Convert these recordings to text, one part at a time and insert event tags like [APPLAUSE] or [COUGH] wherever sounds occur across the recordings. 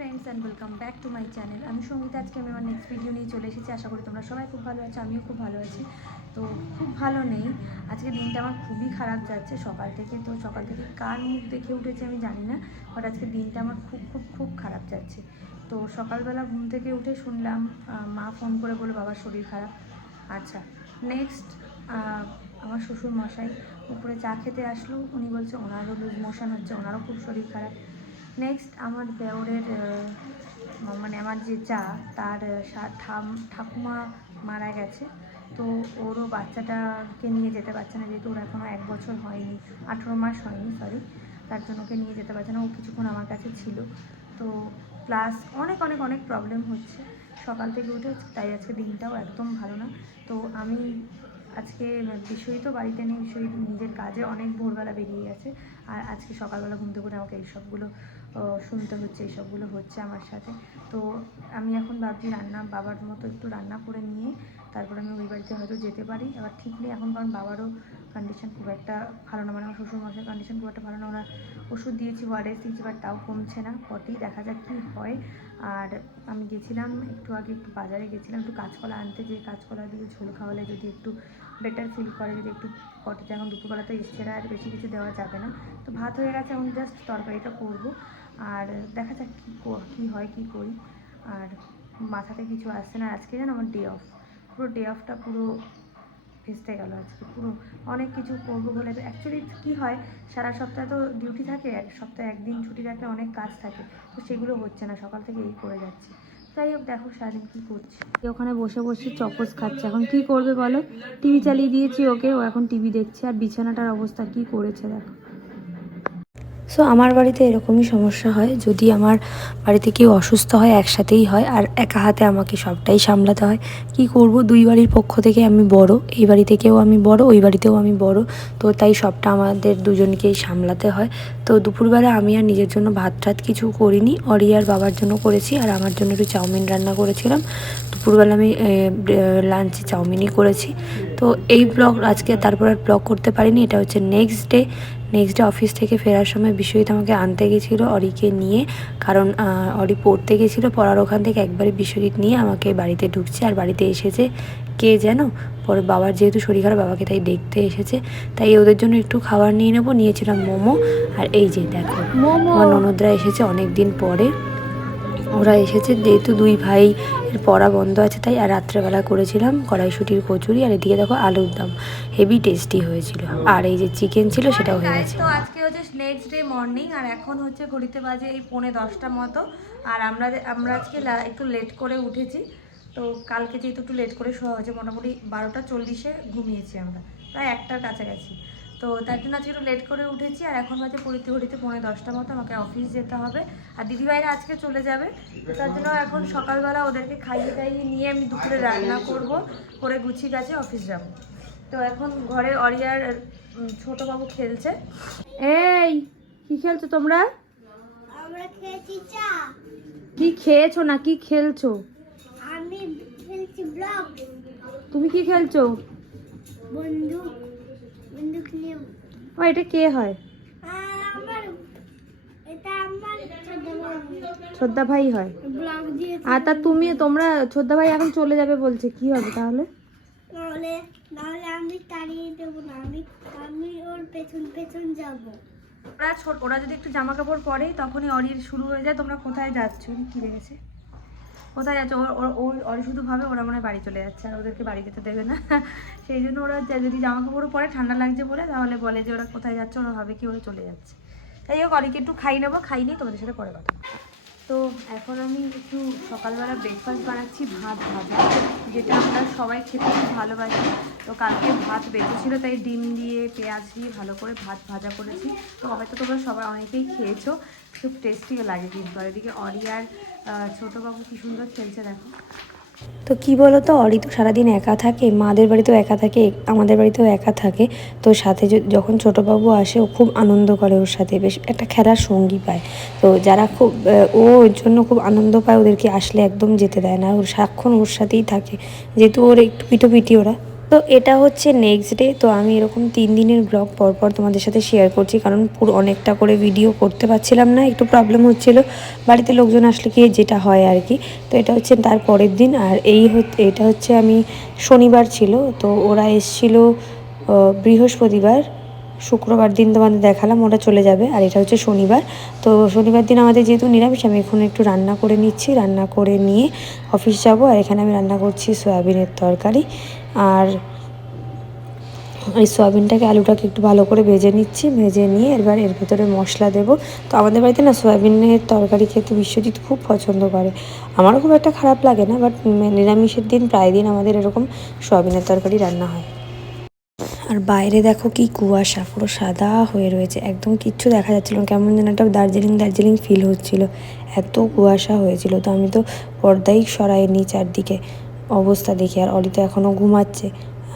Friends and welcome back to my channel আমি সংগীত, আজকে আমি আমার নেক্সট ভিডিও নিয়ে চলে এসেছি। আশা করি তোমরা সবাই খুব ভালো আছো, আমিও খুব ভালো আছি। তো খুব ভালো নেই। আজকে দিনটা আমার খুবই খারাপ যাচ্ছে সকাল থেকে। তো সকাল থেকে কার মুখ দেখে উঠেছে আমি জানি না বাট আজকে দিনটা আমার খুব খুব খুব খারাপ যাচ্ছে। তো সকালবেলা ঘুম থেকে উঠে শুনলাম মা ফোন করে বলে বাবার শরীর খারাপ। আচ্ছা নেক্সট আমার শ্বশুর মশাই উপরে চা খেতে আসলো। উনি বলছে, ওনারও লুজ মোশন হচ্ছে, ওনারও খুব শরীর খারাপ। নেক্সট আমার দেওরের মানে আমার যে চা তার ঠাকুমা মারা গেছে। তো ওরও বাচ্চাটাকে নিয়ে যেতে পারছে না, যেহেতু ওর এখনও এক বছর হয়নি, আঠেরো মাস হয়নি সরি তার জন্য ওকে নিয়ে যেতে পারছে না, ও কিছুক্ষণ আমার কাছে ছিল। তো প্লাস অনেক অনেক অনেক প্রবলেম হচ্ছে। সকাল থেকে উঠে, তাই আজকে দিনটাও একদম ভালো না। তো আমি আজকে বিষয় তো বাড়িতে নেই বিষয় নিজের কাজে অনেক ভোরবেলা বেরিয়ে গেছে। আর আজকে সকালবেলা ঘুম থেকে আমাকে এইসবগুলো শুনতে হচ্ছে এইসবগুলো হচ্ছে আমার সাথে। তো আমি এখন ভাবছি রান্না, বাবার মতো একটু রান্না করে নিয়ে তারপর আমি ওই বাড়িতে হয়তো যেতে পারি। এবার ঠিক নেই এখন, কারণ বাবারও কন্ডিশন খুব একটা ভালো না মানে আমার শ্বশুরমশাইয়ের কন্ডিশন খুব একটা ভালো না। ওরা ওষুধ দিয়েছি ওয়ারেস দিয়েছি বাট তাও কমছে না পরেই দেখা যাক কী হয়। আর আমি গেছিলাম একটু আগে, একটু বাজারে গেছিলাম, একটু কাঁচকলা আনতে, যে কাঁচকলা দিয়ে ঝোল খাওয়ালে যদি একটু বেটার ফিল করে, যদি একটু পটিতে এখন দুপুরবেলা তো এসছে আর বেশি কিছু দেওয়া যাবে না। তো ভাত হয়ে গেছে, এখন জাস্ট তরকারিটা করব। আর দেখা যাক কী কী হয়, কী করি। আর মাথাতে কিছু আসছে না, আজকে যেন আমার ডে অফ পুরো ডে অফটা পুরো ভেস্তে গেল আজকে, পুরো অনেক কিছু করব বলে। অ্যাকচুয়ালি কী হয়, সারা সপ্তাহে তো ডিউটি থাকে, এক সপ্তাহে একদিন ছুটি রাখলে অনেক কাজ থাকে, তো সেগুলো হচ্ছে না, সকাল থেকে এই করে যাচ্ছি। যাই হোক, দেখো সারাদিন কী করছি। ওখানে বসে বসে চকোস খাচ্ছে, এখন কি করবে বলো? টিভি চালিয়ে দিয়েছি ওকে, ও এখন টিভি দেখছে, আর বিছানাটার অবস্থা কি করেছে দেখো। সো আমার বাড়িতে এরকমই সমস্যা হয়। যদি আমার বাড়িতে কেউ অসুস্থ হয়, একসাথেই হয়, আর একা হাতে আমাকে সবটাই সামলাতে হয়, কি করব? দুই বাড়ির পক্ষ থেকে আমি বড়, এই বাড়ি থেকেও আমি বড়, ওই বাড়িতেও আমি বড়। তো তাই সবটা আমাদের দুজনকেই সামলাতে হয়। তো দুপুরবেলা আমি আর নিজের জন্য ভাত টাত কিছু করিনি। অরি আর বাবার জন্য করেছি, আর আমার জন্য একটু চাউমিন রান্না করেছিলাম। দুপুরবেলা আমি লাঞ্চে চাউমিনই করেছি। তো এই ব্লগ আজকে তারপর আর ব্লগ করতে পারিনি, এটা হচ্ছে next day next day office থেকে ফেরার সময় বিশ্বজিৎ আমাকে আনতে গেছিল অরিকে নিয়ে। কারণ অরি পড়তে গেছিল পড়ার ওখান থেকে একবারে বিশ্বজিৎ নিয়ে আমাকে বাড়িতে ঢুকছে। আর বাড়িতে এসেছে কে যেন? পরে বাবার যেহেতু শরীর খারাপ বাবাকে তাই দেখতে এসেছে। তাই ওদের জন্য একটু খাবার নিয়ে নেব। নিয়েছিলাম মোমো। আর এই যে দেখো মোমো। আমার ননদরা এসেছে অনেক দিন পরে। ওরা এসেছে যেহেতু দুই ভাই এর পড়া বন্ধ আছে তাই আর রাত্রেবেলা করেছিলাম কড়াইশুটির কচুরি আর এদিকে দেখো আলুর দম। হেভি টেস্টি হয়েছিল। আর এই যে চিকেন ছিল সেটাও হয়ে গেছে। তো আজকে হচ্ছে নেক্সট ডে মর্নিং আর এখন হচ্ছে ঘড়িতে বাজে এই পৌনে দশটা মতো। আর আমরা আমরা আজকে একটু লেট করে উঠেছি। তো কালকে যেহেতু একটু লেট করে শোয়া হয়েছে মোটামুটি বারোটা চল্লিশে ঘুমিয়েছি আমরা। প্রায় একটার কাছাকাছি। তো তার জন্য আজকে একটু লেট করে উঠেছি আর এখন বাজে পড়িতে ঘড়িতে পৌনে দশটা মতো আমাকে অফিস যেতে হবে। আর দিদিভাইরা আজকে চলে যাবে তো তার জন্য এখন সকালবেলা ওদেরকে খাইয়ে খাইয়ে নিয়ে আমি দুপুরে রান্না করব করে গুছিয়ে গাছে অফিস যাব। তো এখন ঘরে অরিয়ার উম, ছোট বাবু খেলছে। এই কি খেলছো তোমরা? আমরা খেয়েছি চা। কি খেয়েছো না কি খেলছো? আমি খেলছি ব্লক তুমি কি খেলছো? বন্দুক। নিয়ে ও এটা কে হয়? আর আমার এটা আমার ছোদ্দা ভাই হয়। ব্লক দিয়ে আর তা তুমি তোমরা ছোদ্দা ভাই এখন চলে যাবে বলছে কি হবে তাহলে? নাহলে নাহলে আমি তাড়িয়ে দেবো না আমি আমি ওর পেছন পেছন যাব। ওরা ছোট ওরা যদি একটু জামা কাপড় পরে তখনই অরির শুরু হয়ে যায় তোমরা কোথায় যাচ্ছ? কি লেগেছে? কোথায় যাচ্ছে, ওর ওর- ওর অরি শুধু ভাবে ওরা মনে বাড়ি চলে যাচ্ছে আর ওদেরকে বাড়ি যেতে দেবে না [LAUGHS] সেই জন্য ওরা যদি জামা কাপড়ও পরে, ঠান্ডা লাগছে বলে, তাহলে বলে যে ওরা কোথায় যাচ্ছে, ওরা ভাবে কি ওরা চলে যাচ্ছে তাই হোক অনেকে একটু খাই নেব, খাই নিয়ে তোমাদের সাথে পরে কথা। তো এখন আমি একটু সকালবেলা ব্রেকফাস্ট বানাচ্ছি, ভাত ভাজা, যেটা আমরা সবাই খেতে খুব ভালোবাসি। তো কালকে ভাত বেঁচেছিলো, তাই ডিম দিয়ে, পেঁয়াজ দিয়ে ভালো করে ভাত ভাজা করেছি। তো হয়তো তোমরা সবাই অনেকেই খেয়েছো, খুব টেস্টিও লাগে কিন্তু। আর এদিকে অরিয়ার ছোটোবাবু কী সুন্দর খেলছে দেখো। তো কি বলো তো অরিত তো সারাদিন একা থাকে, মাদের বাড়িতেও একা থাকে, আমাদের বাড়িতেও একা থাকে। তো সাথে যখন ছোটোবাবু আসে, ও খুব আনন্দ করে ওর সাথে, বেশ একটা খেলার সঙ্গী পায়। তো যারা খুব ও ওর জন্য খুব আনন্দ পায়, ওদেরকে আসলে একদম যেতে দেয় না। ওর সাক্ষণ ওর সাথেই থাকে। যেহেতু ওর একটু পিটোপিটি ওরা। তো এটা হচ্ছে নেক্সট ডে তো আমি এরকম তিন দিনের ব্লগ পরপর তোমাদের সাথে শেয়ার করছি। কারণ পুরো অনেকটা করে ভিডিও করতে পারছিলাম না, একটু প্রবলেম হচ্ছিল। বাড়িতে লোকজন আসলে কি, যেটা হয় আর কি। তো এটা হচ্ছে তার পরের দিন, আর এই এটা হচ্ছে আমি শনিবার ছিল। তো ওরা এসছিল বৃহস্পতিবার। শুক্রবার দিন তোমাদের দেখালাম ওটা চলে যাবে। আর এটা হচ্ছে শনিবার। তো শনিবার দিন আমাদের যেহেতু নিরামিষ, আমি এখন একটু রান্না করে নিচ্ছি। রান্না করে নিয়ে অফিস যাব। আর এখানে আমি রান্না করছি সয়াবিনের তরকারি। আর এই সয়াবিনটাকে, আলুটাকে একটু ভালো করে ভেজে নিচ্ছি। ভেজে নিয়ে এবার এর ভেতরে মশলা দেব। তো আমাদের বাড়িতে না সয়াবিনের তরকারি খেতে বিশ্বজিৎ খুব পছন্দ করে। আমারও খুব একটা খারাপ লাগে না, বাট নিরামিষের দিন প্রায় দিন আমাদের এরকম সয়াবিনের তরকারি রান্না হয়। আর বাইরে দেখো কি কুয়াশা, পুরো সাদা হয়ে রয়েছে। একদম কিচ্ছু দেখা যাচ্ছিল না। কেমন যেন একটা দার্জিলিং দার্জিলিং ফিল হচ্ছিল। এত কুয়াশা হয়েছিল তো আমি তো পর্দাই সরাইনি চারদিকে। অবস্থা দেখি। আর অলি তো এখনও ঘুমাচ্ছে।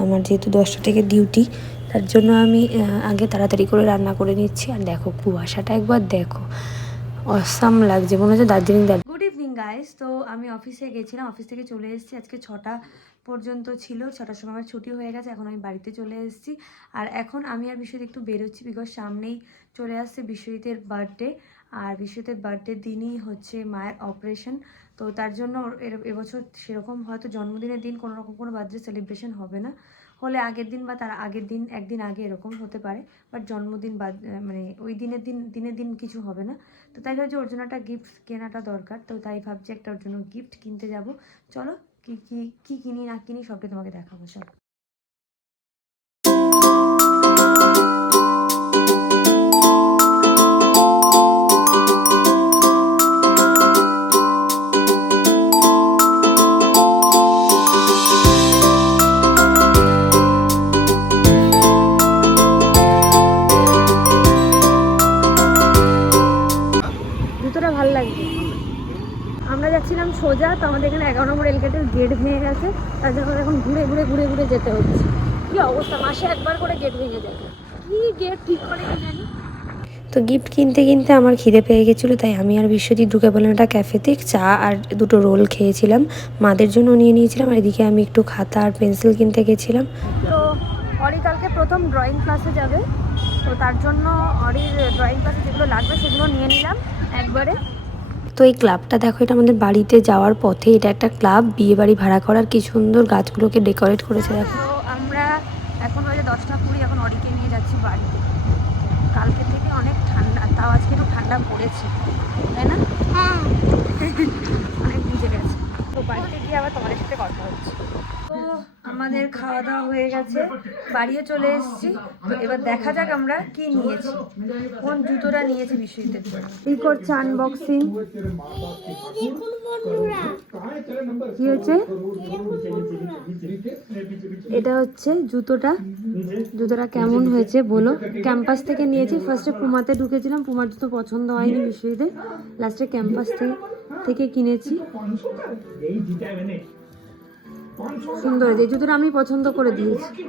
আমার যেহেতু দশটা থেকে ডিউটি তার জন্য আমি আগে তাড়াতাড়ি করে রান্না করে নিচ্ছি। আর দেখো, কুয়াশাটা একবার দেখো। অসাম লাগছে। মনে হচ্ছে Darjeeling Darjeeling. Good evening guys তো আমি অফিসে গেছিলাম। অফিস থেকে চলে এসেছি। আজকে ছটা পর্যন্ত ছিল, ছটার সময় আমার ছুটি হয়ে গেছে, এখন আমি বাড়িতে চলে এসেছি। আর এখন আমি আর বিশ্বজিৎ একটু বেরোচ্ছি বিকজ সামনেই চলে আসছে বিশ্বজিতের বার্থডে আর বিশ্বজিতের বার্থডের দিনই হচ্ছে মায়ের অপারেশন তো তার জন্য এবছর সেরকম হয়তো জন্মদিনের দিন কোনো রকম কোনো বার্থডে সেলিব্রেশন হবে না। হলে আগের দিন বা তার আগের দিন, একদিন আগে এরকম হতে পারে। বাট জন্মদিন বাদ মানে ওই দিনের দিন দিনের দিন কিছু হবে না। তো তাই ভাবছি ওর জন্য একটা গিফট কেনাটা দরকার। তো তাই ভাবছি একটা ওর জন্য গিফট কিনতে যাব। চলো কি কি কী কিনি না কিনি সবকে তোমাকে দেখাবো চলো। আমরা যাচ্ছিলাম সোজা তো আমাদের এখানে এগারো নম্বর রেলগেটের গেট ভেঙে গেছে। তার জন্য এখন ঘুরে ঘুরে ঘুরে ঘুরে যেতে হচ্ছে। কি অবস্থা? মাসে একবার করে গেট ভেঙে যায়। কি গেট ঠিক করে কি জানি? তো গিফট কিনতে কিনতে আমার খিদে পেয়ে গেছিল তাই আমি আর বিশ্বজিৎ ঢুকে বললাম একটা ক্যাফেতে চা আর দুটো রোল খেয়েছিলাম। মাদের জন্য নিয়ে নিয়েছিলাম আর এদিকে আমি একটু খাতা আর পেন্সিল কিনতে গেছিলাম। তো অরি কালকে প্রথম ড্রয়িং ক্লাসে যাবে। তো তার জন্য অরির ড্রয়িং ক্লাসে যেগুলো লাগবে সেগুলো নিয়ে নিলাম একবারে। তো এই ক্লাবটা দেখো এটা আমাদের বাড়িতে যাওয়ার পথে এটা একটা ক্লাব বিয়ে বাড়ি ভাড়া করার কি সুন্দর গাছগুলোকে ডেকোরেট করেছে দেখো। তো আমরা এখন বাজে দশটা কুড়ি এখন অরিকে নিয়ে যাচ্ছি বাড়িতে। কালকে থেকে অনেক ঠান্ডা তাও আজকে একটু ঠান্ডা পড়েছে তাই না? হ্যাঁ। অনেক ভিজে গেছে। তো বাড়িতে গিয়ে আবার তোমাদের সাথে কথা হচ্ছে। আমাদের খাওয়া দাওয়া হয়ে গেছে, বাড়িও চলে এসেছি। তো এবার দেখা যাক আমরা কি নিয়েছি, কোন জুতোটা নিয়েছি বিশ্বজিতের এই করছে আনবক্সিং কি বন্ধুরা এটা হচ্ছে জুতোটা। জুতোটা কেমন হয়েছে বলো। ক্যাম্পাস থেকে নিয়েছি। ফার্স্টে পুমাতে ঢুকেছিলাম। পুমার জুতো পছন্দ হয়নি বিশ্বজিতে লাস্টে ক্যাম্পাস থেকে কিনেছি। সুন্দর হয়েছে এই জুতোটা আমি পছন্দ করে দিয়েছি।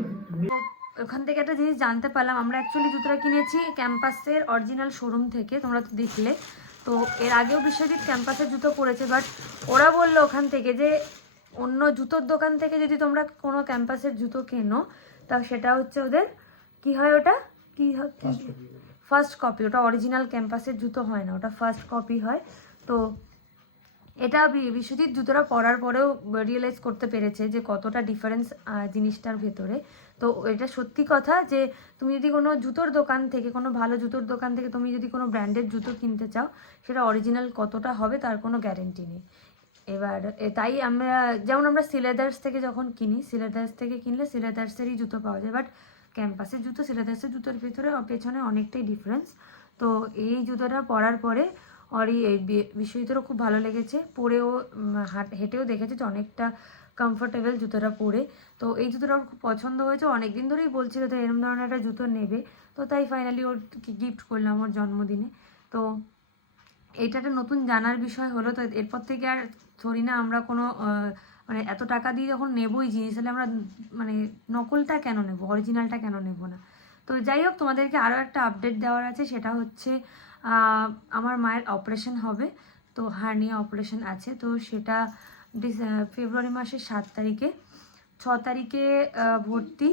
ওখান থেকে একটা জিনিস জানতে পারলাম আমরা অ্যাকচুয়ালি জুতোটা কিনেছি ক্যাম্পাসের অরিজিনাল শোরুম থেকে তোমরা তো দেখলে। তো এর আগেও বিশ্বজিৎ ক্যাম্পাসের জুতো পরেছে বাট ওরা বলল ওখান থেকে যে অন্য জুতোর দোকান থেকে যদি তোমরা কোনো ক্যাম্পাসের জুতো কেনো তা সেটা হচ্ছে ওদের কি হয় ওটা? কি ফার্স্ট কপি ওটা অরিজিনাল ক্যাম্পাসের জুতো হয় না ওটা ফার্স্ট কপি হয়। তো এটা বিশ্বজিৎ জুতোটা পরার পরেও রিয়েলাইজ করতে পেরেছে যে কতটা ডিফারেন্স জিনিসটার ভেতরে। তো এটা সত্যি কথা যে তুমি যদি কোনো জুতোর দোকান থেকে, কোনো ভালো জুতোর দোকান থেকে তুমি যদি কোনো ব্র্যান্ডের জুতো কিনতে চাও, সেটা অরিজিনাল কতটা হবে তার কোনো গ্যারেন্টি নেই। এবার তাই আমরা, যেমন আমরা সিলেদার্স থেকে যখন কিনি সিলেদার্স থেকে কিনলে সিলেদার্সেরই জুতো পাওয়া যায় বাট ক্যাম্পাসের জুতো সিলেদার্সের জুতোর ভেতরে পেছনে অনেকটাই ডিফারেন্স তো এই জুতোটা পরার পরে অরি, এই বিশ্বজিতেরও খুব ভালো লেগেছে। পরেও হেঁটেও দেখেছে যে অনেকটা কমফোর্টেবল জুতোটা পরে। তো এই জুতোটা ওর খুব পছন্দ হয়েছে। অনেক দিন ধরেই বলছিল তো এরকম ধরনের একটা জুতো নেবে। তো তাই ফাইনালি ওর গিফট করলাম ওর জন্মদিনে। তো এটা একটা নতুন জানার বিষয় হলো। তো এরপর থেকে আর ধরি না আমরা কোনো মানে এত টাকা দিয়ে যখন নেবই জিনিস, তাহলে আমরা মানে নকলটা কেন নেব? অরিজিনালটা কেন নেব না? তো যাই হোক, তোমাদেরকে আরও একটা আপডেট দেওয়ার আছে। সেটা হচ্ছে আমার মায়ের অপারেশন হবে তো হার্নিয়া অপারেশন আছে তো সেটা ফেব্রুয়ারি মাসের সাত তারিখে। ছ তারিখে ভর্তি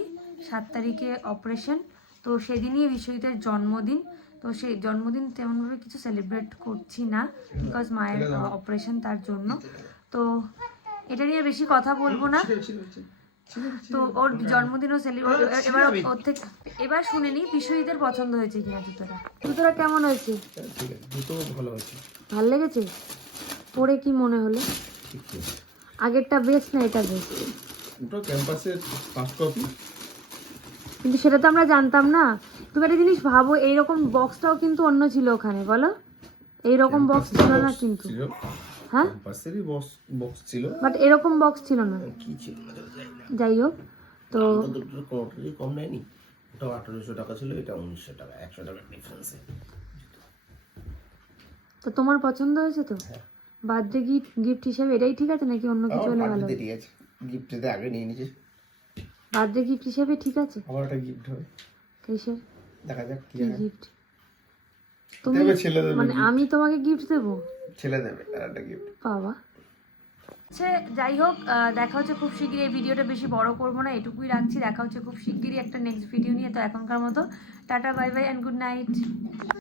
সাত তারিখে অপারেশন তো সেদিনই বিশ্বজিতের জন্মদিন তো সেই জন্মদিন তেমনভাবে কিছু সেলিব্রেট করছি না বিকজ মায়ের অপারেশন তার জন্য। তো এটা নিয়ে বেশি কথা বলব না। তো ওর জন্মদিনও সেলিব্রেট এবার ওর থেকে এবার শুনে নি বিশ্বজিতের পছন্দ হয়েছে কিনা জুতোটা। জুতোটা কেমন হয়েছে? ঠিক আছে দুটো ভালো হয়েছে। ভালো লেগেছে? পরে কি মনে হলো? আগেরটা বেস্ট না এটা বেস্ট দুটো ক্যাম্পাসের ফার্স্ট কপি কিন্তু সেটা তো আমরা জানতাম না। তুমি একটা জিনিস ভাবো এইরকম বক্সটাও কিন্তু অন্য ছিল ওখানে বলো। এইরকম বক্স ছিল না কিন্তু। হ্যাঁ? ক্যাম্পাসেরই বক্স বক্স ছিল? বাট এরকম বক্স ছিল না। কি ছিল? যাই হোক তো কোনোটারই কম নেয়নি। ওটা আঠারোশো টাকা ছিল এটা উনিশশো টাকা একশো টাকার ডিফারেন্সে তো তোমার পছন্দ হয়েছে তো? হ্যাঁ। বার্থডে গিফট গিফট হিসেবে এটাই ঠিক আছে নাকি অন্য কিছু হলে ভালো? ঠিক আছে। গিফটে আগে নিয়ে নিয়েছে বার্থডে গিফট হিসেবে ঠিক আছে। আবার একটা গিফট হবে। কিসের? দেখা যাক কি গিফট তুমি ছেলে দেবে মানে আমি তোমাকে গিফট দেবো? ছেলে দেবে আর একটা গিফট বাবা। আচ্ছা যাই হোক আহ, দেখা হচ্ছে খুব শিগগিরই। এই ভিডিওটা বেশি বড় করব না এটুকুই রাখছি। দেখা হচ্ছে খুব শিগগিরই একটা নেক্সট ভিডিও নিয়ে। তো এখনকার মতো tata bye bye and good night